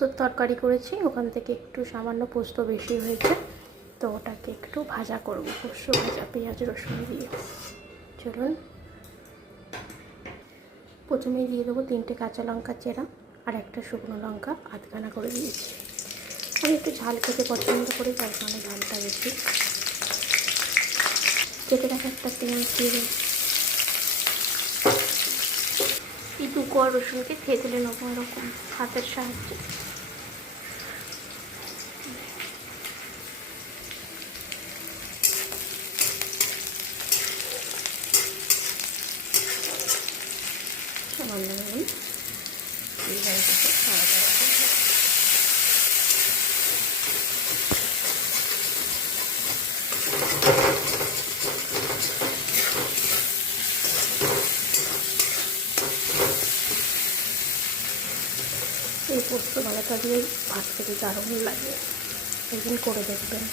পোস্তর তরকারি করেছি, ওখান থেকে একটু সামান্য পোস্ত বেশি হয়েছে, তো ওটাকে একটু ভাজা করব, পোস্ত ভাজা পেঁয়াজ রসুন দিয়ে। চলুন, প্রথমেই দিয়ে দেবো 3টে কাঁচা লঙ্কা চেরা আর একটা শুকনো লঙ্কা আধখানা করে দিয়েছি। আমি একটু ঝাল খেতে পছন্দ করি, তার কারণে ঝালটা বেশি। কেটে রাখা একটা পেঁয়াজ দিয়ে দেবো। এই 2 কোয়া রসুনকে থেতলে নেবো এরকম হাতের সাহায্যে। সামান্য নুন, এইভাবে খাওয়া দাওয়া। এই পোস্ত ভাজাটা দিয়ে ভাত খেতে দারুণ লাগে, একদিন করে দেখবেন।